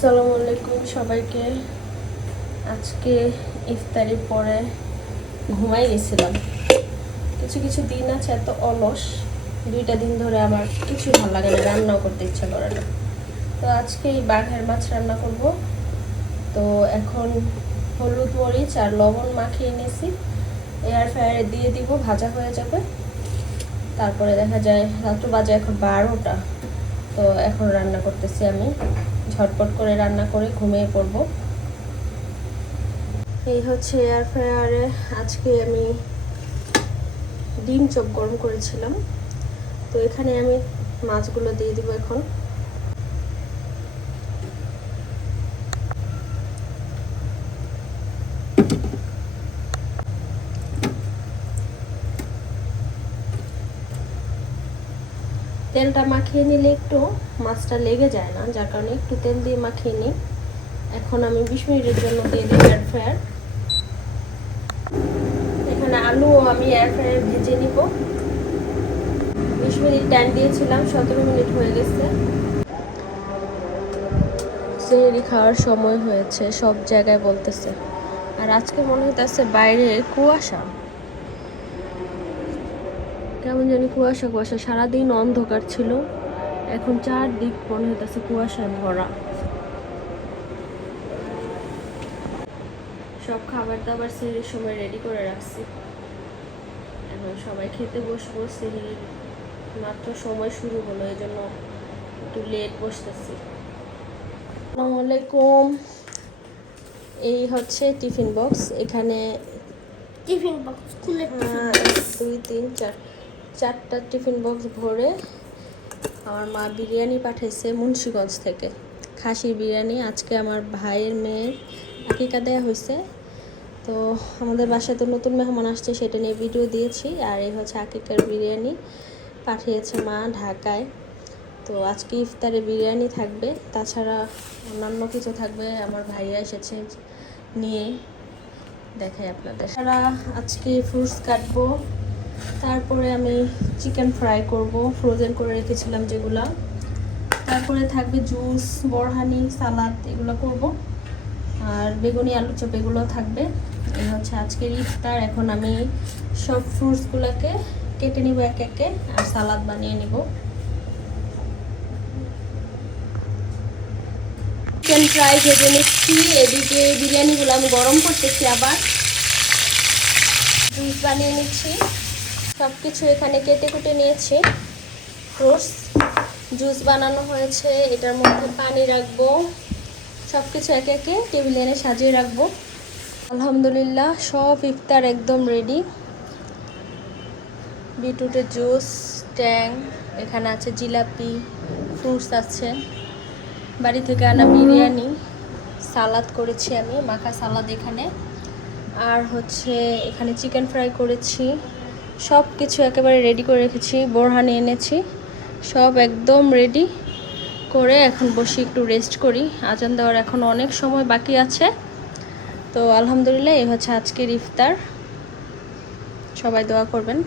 আসসালামু আলাইকুম সবাইকে। আজকে ইফতারির পরে ঘুমাই গেছিলাম। কিছু কিছু দিন আছে এত অলস, 2টা দিন ধরে আমার কিছু ভালো লাগে না, রান্নাও করতে ইচ্ছা করে না। তো আজকে এই বাঘের মাছ রান্না করব। তো এখন হলুদ মরিচ আর লবণ মাখিয়ে নিয়েছি, এয়ার ফ্রায়ারে দিয়ে দিব, ভাজা হয়ে যাবে। তারপরে দেখা যায় রাত্র বাজে এখন 12টা। তো এখন রান্না করতেছি আমি, ঝটপট করে রান্না করে ঘুমিয়ে পড়ব। এই হচ্ছে এয়ার ফ্রায়ারে আজকে আমি ডিম চপ গরম করেছিলাম। তো এখানে আমি মাছগুলো দিয়ে দিব এখন। তেলটা মাখিয়ে নিলে একটু মাছটা লেগে যায় না, যার কারণে একটু তেল দিয়ে মাখিয়ে নিই। এখন আমি 20 মিনিটের জন্য দিয়ে দিই এয়ার ফ্রায়ার। এখানে আলুও আমি এয়ার ফ্রায়ারে ভেজে নিব। 20 মিনিট টাইম দিয়েছিলাম, 17 মিনিট হয়ে গেছে। সেহরি খাওয়ার সময় হয়েছে, সব জায়গায় বলতেছে। আর আজকে মনে হইতেছে বাইরে কুয়াশা, কেমন জানি কুয়াশা কুয়াশা, সারাদিন অন্ধকার ছিল, এখন চারদিক মনে হইতেছে কুয়াশায় ভরা। সব খাবার দাবার সেহরির সময় রেডি করে রাখছি, এখন সবাই খেতে বসবো। সেহরির মাত্র সময় শুরু হলো, এই জন্য একটু লেট বসতেছি। আসসালামু আলাইকুম। এই হচ্ছে টিফিন বক্স। এখানে টিফিন বক্স খুলে 2 3 4 4টা টিফিন বক্স ভরে আমার মা বিরিয়ানি পাঠাইছে মুন্সিগঞ্জ থেকে, খাসির বিরিয়ানি। আজকে আমার ভাইয়ের মেয়ের আকিকা দেয়া হয়েছে, তো আমাদের বাসায় তো নতুন মেহমান আসছে, সেটা নিয়ে ভিডিও দিয়েছি। আর এই হচ্ছে আকিকার বিরিয়ানি পাঠিয়েছে মা ঢাকায়। তো আজকে ইফতারে বিরিয়ানি থাকবে, তাছাড়া অন্যান্য কিছু থাকবে। আমার ভাইয়া এসেছে নিয়ে, দেখাই আপনাদের। তারা আজকে ফ্রুটস কাটবো, তারপরে আমি চিকেন ফ্রাই করব, ফ্রোজেন করে রেখেছিলাম যেগুলা। তারপরে থাকবে জুস, বরহানি, সালাদ, এগুলো করব। আর বেগুনি আলু চপ এগুলো থাকবে। এই হচ্ছে আজকের ইফতার। এখন আমি সব ফ্রুটসগুলোকে কেটে নিব এক একে, আর সালাদ বানিয়ে নিব। চিকেন ফ্রাই ভেজে নিচ্ছি, এদিকে বিরিয়ানিগুলো আমি গরম করতেছি, আবার জুস বানিয়ে নিচ্ছি। সব কিছু এখানে কেটে কুটে নিয়েছি। ফ্রুটস জুস বানানো হয়েছে, এটার মধ্যে পানি রাখবো। সব কিছু একে একে টেবিলে এনে সাজিয়ে রাখবো। আলহামদুলিল্লাহ সব ইফতার একদম রেডি। বিটরুটের জুস, ট্যাং, এখানে আছে জিলাপি, ফ্রুটস আছে, বাড়ি থেকে আনা বিরিয়ানি, সালাদ করেছি আমি, মাখা সালাদ এখানে, আর হচ্ছে এখানে চিকেন ফ্রাই করেছি। সব কিছু একেবারে রেডি করে রেখেছি। বোরহানি এনেছি, সব একদম রেডি করে এখন বসে একটু রেস্ট করি। আজান দেওয়ার এখন অনেক সময় বাকি আছে। তো আলহামদুলিল্লাহ এই হচ্ছে আজকের ইফতার। সবাই দোয়া করবেন।